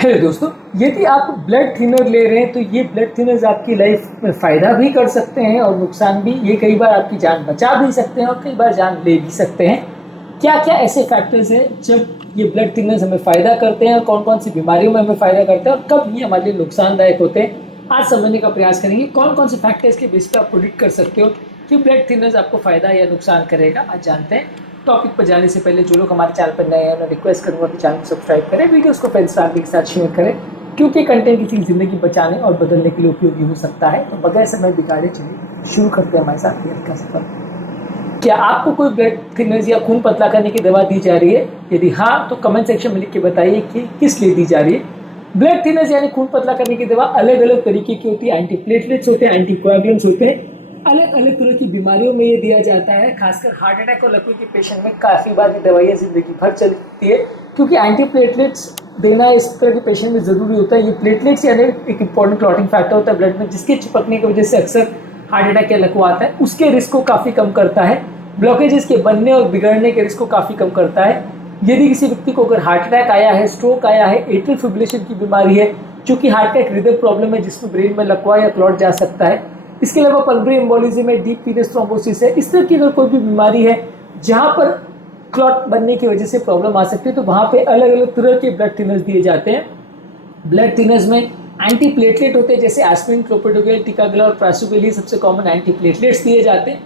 Hello दोस्तों, यदि आप ब्लड थिनर ले रहे हैं तो ये ब्लड थिनर्स आपकी लाइफ में फ़ायदा भी कर सकते हैं और नुकसान भी। ये कई बार आपकी जान बचा भी सकते हैं और कई बार जान ले भी सकते हैं। क्या क्या ऐसे फैक्टर्स हैं जब ये ब्लड थिनर्स हमें फ़ायदा करते हैं और कौन कौन सी बीमारियों में हमें फ़ायदा करते हैं और कब ये हमारे लिए नुकसानदायक होते हैं, आज समझने का प्रयास करेंगे। कौन कौन से फैक्टर्स के बेस पर आप प्रोडिक्ट कर सकते हो कि ब्लड थिनर्स आपको फ़ायदा या नुकसान करेगा, आज जानते हैं। टॉपिक पर जाने से पहले जो लोग हमारे चैनल पर नए हैं, मैं रिक्वेस्ट करूंगा कि चैनल को सब्सक्राइब करें, वीडियोस को फ्रेंड्स फैमिली के साथ शेयर करें, क्योंकि कंटेंट किसी की ज़िंदगी बचाने और बदलने के लिए उपयोगी हो सकता है। तो बगैर समय बिगाड़े चलिए शुरू करते हैं हमारे साथ क्लियर का सफर। क्या आपको कोई ब्लड थिनर्स या खून पतला करने की दवा दी जा रही है? यदि हाँ, तो कमेंट सेक्शन में लिख के बताइए कि किस लिए दी जा रही है। ब्लड थिनर्स यानी खून पतला करने की दवा अलग अलग तरीके की होती है। एंटीप्लेटलेट्स होते हैं, एंटीकोएगुलेंट्स होते हैं। अलग अलग तरह की बीमारियों में ये दिया जाता है। खासकर हार्ट अटैक और लकवे के पेशेंट में काफ़ी बार ये दवाइयाँ जिंदगी भर चलती है, क्योंकि एंटीप्लेटलेट्स देना इस तरह के पेशेंट में ज़रूरी होता है। ये प्लेटलेट्स यानी एक इंपॉर्टेंट क्लॉटिंग फैक्टर होता है ब्लड में, जिसके चिपकने की वजह से अक्सर हार्ट अटैक या लकवा आता है। उसके रिस्क को काफ़ी कम करता है। ब्लॉकेजेस के बनने और बिगड़ने के रिस्क को काफ़ी कम करता है। यदि किसी व्यक्ति को अगर हार्ट अटैक आया है, स्ट्रोक आया है, एट्रियल फिब्रिलेशन की बीमारी है, जो कि हार्ट का एक हृदय प्रॉब्लम है जिसमें ब्रेन में लकवा या क्लॉट जा सकता है। इसके अलावा पल्मोनरी एम्बोलिज्म है, डीप वीनस थ्रोम्बोसिस है। इस तरह की अगर कोई भी बीमारी है जहाँ पर क्लॉट बनने की वजह से प्रॉब्लम आ सकती है, तो वहाँ पे अलग अलग तरह के ब्लड थिनर्स दिए जाते हैं। ब्लड थिनर्स में एंटी प्लेटलेट होते हैं, जैसे एस्पिरिन, क्लोपिडोग्रेल, टिकाग्रेल और प्रासुपेलिल, ये सबसे कॉमन एंटी प्लेटलेट्स दिए जाते हैं।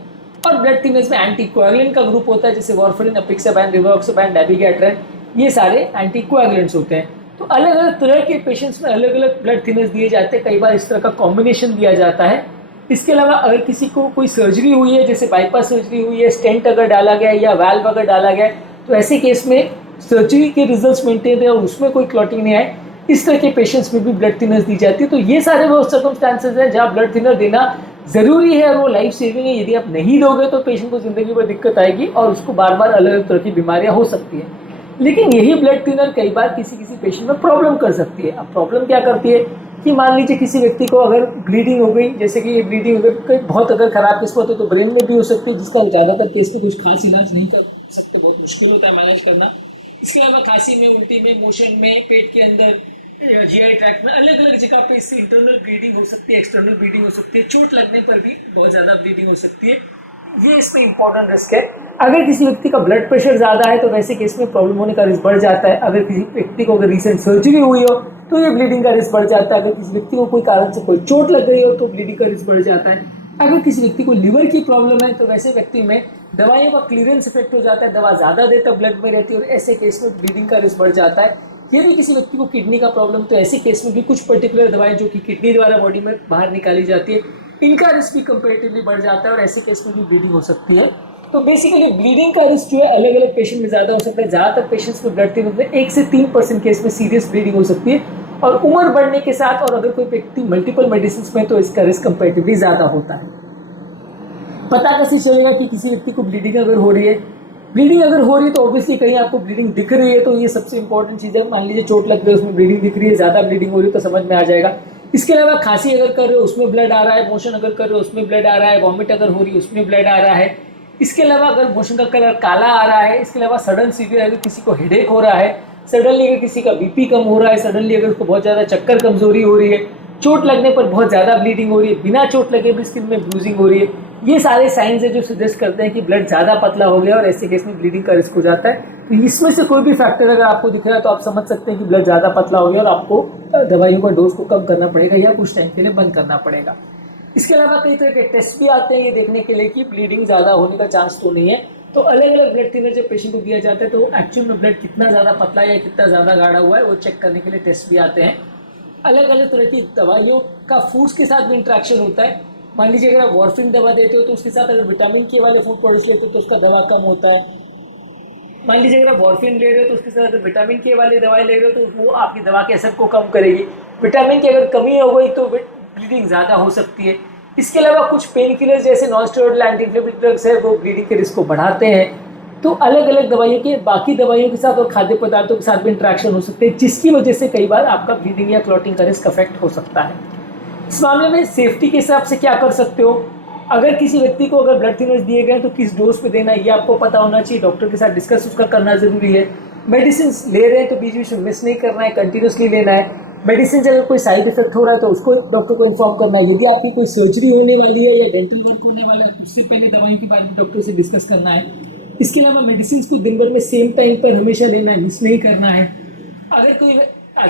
और ब्लड थिनर्स में एंटीकोएगुलेंट का ग्रुप होता है, जैसे वारफरिन, अपिक्साबैन, रिवारोक्साबैन, डैबिगैट्रेन, ये सारे एंटीकोएगुलेंट्स होते हैं। तो अलग अलग तरह के पेशेंट्स में अलग अलग ब्लड थिनर्स दिए जाते हैं। कई बार इस तरह का कॉम्बिनेशन दिया जाता है। इसके अलावा अगर किसी को कोई सर्जरी हुई है, जैसे बाईपास सर्जरी हुई है, स्टेंट अगर डाला गया है या वाल्व अगर डाला गया है, तो ऐसे केस में सर्जरी के रिजल्ट्स मेंटेन है और उसमें कोई क्लॉटिंग नहीं आए, इस तरह के पेशेंट्स में भी ब्लड थिनर्स दी जाती है। तो ये सारे वो सर्कमस्टांसेस हैं जहाँ ब्लड थिनर देना ज़रूरी है और वो लाइफ सेविंग है। यदि आप नहीं दोगे तो पेशेंट को ज़िंदगी भर दिक्कत आएगी और उसको बार बार अलग अलग तरह की बीमारियाँ हो सकती हैं। लेकिन यही ब्लड थिनर कई बार किसी किसी पेशेंट में प्रॉब्लम कर सकती है। अब प्रॉब्लम क्या करती है कि मान लीजिए किसी व्यक्ति को अगर ब्लीडिंग हो गई, जैसे कि ये ब्लीडिंग हो गई बहुत अगर खराब किस्मत है तो ब्रेन में भी हो सकती है, जिसका ज़्यादातर केस में कुछ खास इलाज नहीं कर सकते, बहुत मुश्किल होता है मैनेज करना। इसके अलावा खांसी में, उल्टी में, मोशन में, पेट के अंदर, जीआई ट्रैक्ट में अलग अलग जगह पे इससे इंटरनल ब्लीडिंग हो सकती है, एक्सटर्नल ब्लीडिंग हो सकती है। चोट लगने पर भी बहुत ज़्यादा ब्लीडिंग हो सकती है। ये इसमें इंपॉर्टेंट रिस्क है। अगर किसी व्यक्ति का ब्लड प्रेशर ज़्यादा है तो वैसे केस में प्रॉब्लम होने का रिस्क बढ़ जाता है। अगर किसी व्यक्ति को अगर रिसेंट सर्जरी हुई हो तो ये ब्लीडिंग का रिस्क बढ़ जाता है। अगर किसी व्यक्ति को कोई कारण से कोई चोट लग गई हो तो ब्लीडिंग का रिस्क बढ़ जाता है। अगर किसी व्यक्ति को लीवर की प्रॉब्लम है तो वैसे व्यक्ति में दवाइयों का क्लियरेंस इफेक्ट हो जाता है, दवा ज़्यादा देर तक ब्लड में रहती है और ऐसे केस में ब्लीडिंग का रिस्क बढ़ जाता है। यदि किसी व्यक्ति को किडनी का प्रॉब्लम, तो ऐसे केस में भी कुछ पर्टिकुलर दवाएं जो कि किडनी द्वारा बॉडी में बाहर निकाली जाती है, इनका रिस्क भी कंपेरेटिवली बढ़ जाता है और ऐसे केस में भी ब्लीडिंग हो सकती है। तो बेसिकली ब्लीडिंग का रिस्क जो है अलग अलग पेशेंट में ज़्यादा हो सकता है। ज़्यादातर पेशेंट्स में ब्लड थिनर में 1 से 3% केस में सीरियस ब्लीडिंग हो सकती है और उम्र बढ़ने के साथ और अगर कोई व्यक्ति मल्टीपल मेडिसिन में तो इसका रिस्क कंपेरेटिवली ज़्यादा होता है। पता कैसे चलेगा कि किसी व्यक्ति को ब्लीडिंग अगर हो रही है? ब्लीडिंग अगर हो रही है तो ऑब्वियसली कहीं आपको ब्लीडिंग दिख रही है, तो ये सबसे इंपॉर्टेंट चीज़ है। मान लीजिए चोट लग गई, उसमें ब्लीडिंग दिख रही है, ज़्यादा ब्लीडिंग हो रही है तो समझ में आ जाएगा। इसके अलावा खांसी अगर कर रहे हो उसमें ब्लड आ रहा है, मोशन अगर कर रहे हो उसमें ब्लड आ रहा है, वॉमिट अगर हो रही है उसमें ब्लड आ रहा है। इसके अलावा अगर मोशन का कलर काला आ रहा है, इसके अलावा सडन सीवियर अगर किसी को हेडेक हो रहा है, सडनली अगर किसी का बीपी कम हो रहा है, सडनली अगर उसको बहुत ज़्यादा चक्कर, कमजोरी हो रही है, चोट लगने पर बहुत ज़्यादा ब्लीडिंग हो रही है, बिना चोट लगे भी स्किन में ब्रूजिंग हो रही है, ये सारे साइंस है जो सजेस्ट करते हैं कि ब्लड ज़्यादा पतला हो गया और ऐसे केस में ब्लीडिंग का रिस्क हो जाता है। तो इसमें से कोई भी फैक्टर अगर आपको दिख रहा है तो आप समझ सकते हैं कि ब्लड ज़्यादा पतला हो गया और आपको दवाइयों का डोज को कम करना पड़ेगा या कुछ टाइम के लिए बंद करना पड़ेगा। इसके अलावा कई तरह के टेस्ट भी आते हैं ये देखने के लिए कि ब्लीडिंग ज़्यादा होने का चांस तो नहीं है। तो अलग अलग ब्लड थिनर जब पेशेंट को दिया जाता है तो एक्चुअल में ब्लड कितना ज़्यादा पतला या कितना ज़्यादा गाढ़ा हुआ है वो चेक करने के लिए टेस्ट भी आते हैं। अलग अलग तरह की दवाइयों का फूड्स के साथ भी इंट्रैक्शन होता है। मान लीजिए अगर आप वारफिन दवा देते हो तो उसके साथ अगर विटामिन के वाले फूड प्रोडक्ट्स लेते हो तो उसका दवा कम होता है। मान लीजिए अगर आप वारफिन ले रहे हो तो उसके साथ अगर विटामिन के वाली दवाई ले रहे हो तो वो आपकी दवा के असर को कम करेगी। विटामिन की अगर कमी हो गई तो ब्लीडिंग ज़्यादा हो सकती है। इसके अलावा कुछ पेन किलर्स जैसे non steroidal anti inflammatory drugs है वो ब्लीडिंग के रिस्क को बढ़ाते हैं। तो अलग अलग दवाइयों के बाकी दवाइयों के साथ और खाद्य पदार्थों के साथ भी इंट्रैक्शन हो सकते हैं, जिसकी वजह से कई बार आपका ब्लीडिंग या क्लॉटिंग का रिस्क अफेक्ट हो सकता है। इस मामले में सेफ्टी के हिसाब से क्या कर सकते हो? अगर किसी व्यक्ति को अगर ब्लड थिनर्स दिए गए तो किस डोज पे देना है ये आपको पता होना चाहिए, डॉक्टर के साथ डिस्कस उसका करना ज़रूरी है। मेडिसिन ले रहे हैं तो बीच बीच में मिस नहीं करना है, कंटिन्यूसली लेना है। मेडिसिन से अगर कोई साइड इफेक्ट हो रहा है तो उसको डॉक्टर को इन्फॉर्म करना है। यदि आपकी कोई सर्जरी होने वाली है या डेंटल वर्क होने वाला है तो उससे पहले दवाई के बारे में डॉक्टर से डिस्कस करना है। इसके अलावा मेडिसिन को दिन भर में सेम टाइम पर हमेशा लेना है, मिस नहीं करना है। अगर कोई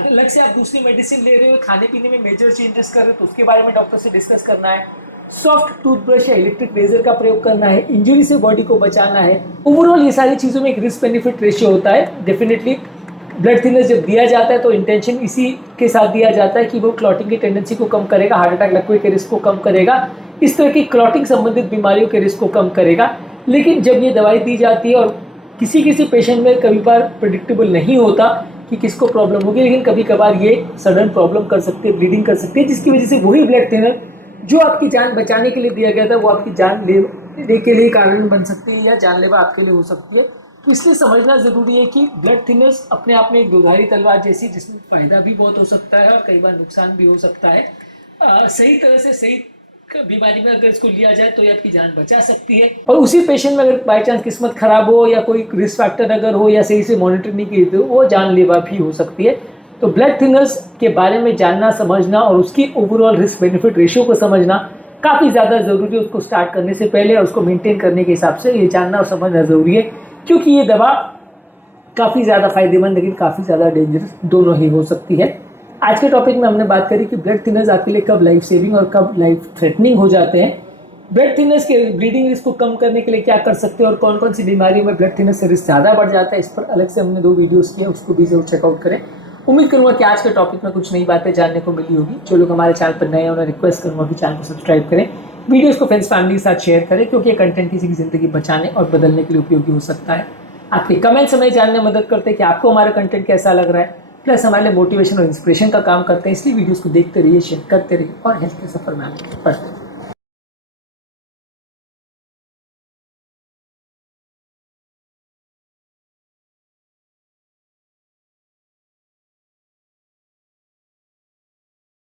अलग से आप दूसरी मेडिसिन ले रहे हो, खाने पीने में मेजर चेंजेस कर रहे हो तो उसके बारे में डॉक्टर से डिस्कस करना है। सॉफ्ट टूथब्रश या इलेक्ट्रिक रेजर का प्रयोग करना है, इंजरी से बॉडी को बचाना है। ओवरऑल ये सारी चीज़ों में एक रिस्क बेनिफिट रेशियो होता है। डेफिनेटली ब्लड थिनर जब दिया जाता है तो इंटेंशन इसी के साथ दिया जाता है कि वो क्लॉटिंग की टेंडेंसी को कम करेगा, हार्ट अटैक लगने के रिस्क को कम करेगा, इस तरह की क्लॉटिंग संबंधित बीमारियों के रिस्क को कम करेगा। लेकिन जब ये दवाई दी जाती है और किसी किसी पेशेंट में कभी बार प्रेडिक्टेबल नहीं होता कि किसको प्रॉब्लम होगी, लेकिन कभी कभार ये सडन प्रॉब्लम कर सकती है, ब्लीडिंग कर सकती है, जिसकी वजह से वही ब्लड थिनर जो आपकी जान बचाने के लिए दिया गया था वो आपकी जान लेने के लिए कारण बन सकती है या जानलेवा आपके लिए हो सकती है। तो इसलिए समझना ज़रूरी है कि ब्लड थिनर्स अपने आप में एक दोधारी तलवार जैसी, जिसमें फ़ायदा भी बहुत हो सकता है और कई बार नुकसान भी हो सकता है। सही तरह से सही बीमारी में अगर इसको लिया जाए तो ये आपकी जान बचा सकती है। और उसी पेशेंट में अगर बाई चांस किस्मत खराब हो या कोई रिस्क फैक्टर अगर हो या सही से मॉनिटर नहीं की तो वो जानलेवा भी हो सकती है। तो ब्लड थिनर्स के बारे में जानना, समझना और उसकी ओवरऑल रिस्क बेनिफिट रेशियो को समझना काफ़ी ज़्यादा ज़रूरी है। उसको स्टार्ट करने से पहले और उसको मेंटेन करने के हिसाब से ये जानना और समझना ज़रूरी है, क्योंकि ये दवा काफ़ी ज़्यादा फायदेमंद लेकिन काफ़ी ज़्यादा डेंजरस दोनों ही हो सकती है। आज के टॉपिक में हमने बात करी कि ब्लड थिनर्स आपके लिए कब लाइफ सेविंग और कब लाइफ थ्रेटनिंग हो जाते हैं। ब्लड थिनर्स के ब्लीडिंग रिस्क को कम करने के लिए क्या कर सकते हैं और कौन कौन सी बीमारियों में ब्लड थिनर्स से रिस्क ज़्यादा बढ़ जाता है, इस पर अलग से हमने 2 वीडियोस किए, उसको भी जरूर चेकआउट करें। उम्मीद करूँगा कि आज के टॉपिक में कुछ नई बातें जानने को मिली होगी। जो लोग हमारे चैनल पर नए हैं उन्हें रिक्वेस्ट करूँगा कि चैनल को सब्सक्राइब करें, वीडियोस को फ्रेंड्स फैमिली के साथ शेयर करें, क्योंकि ये कंटेंट किसी की ज़िंदगी बचाने और बदलने के लिए उपयोगी हो सकता है। आपके कमेंट्स हमें जानने में मदद करते हैं कि आपको हमारा कंटेंट कैसा लग रहा है, प्लस हमारे लिए मोटिवेशन और इंस्पिरेशन का काम करते हैं। इसलिए वीडियोस को देखते रहिए, शेयर करते रहिए और हेल्थ के सफर में आगे बढ़ते रहिए।